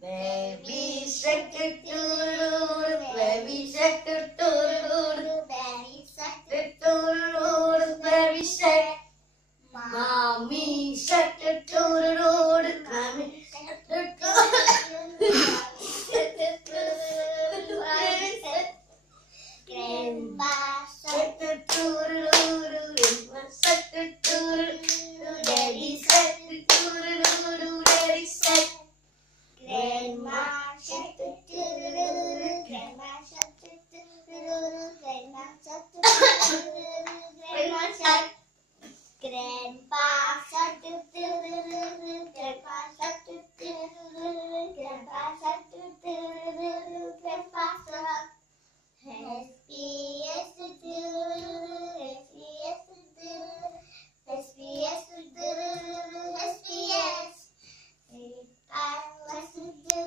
Baby shark doo doo, baby shark doo doo, baby shark doo doo, baby shark. Mommy shark doo doo, mommy shark doo doo. Grandpa shark doo doo, grandpa shark doo doo, daddy shark doo doo, daddy shark. Grandma shark doo doo, grandma shark doo doo, grandma shark doo doo, grandma shark. Grandpa shark doo doo, grandpa shark doo doo, grandpa shark doo doo, grandpa shark. SPS doo doo, SPS doo doo, SPS doo doo, SPS. I like to do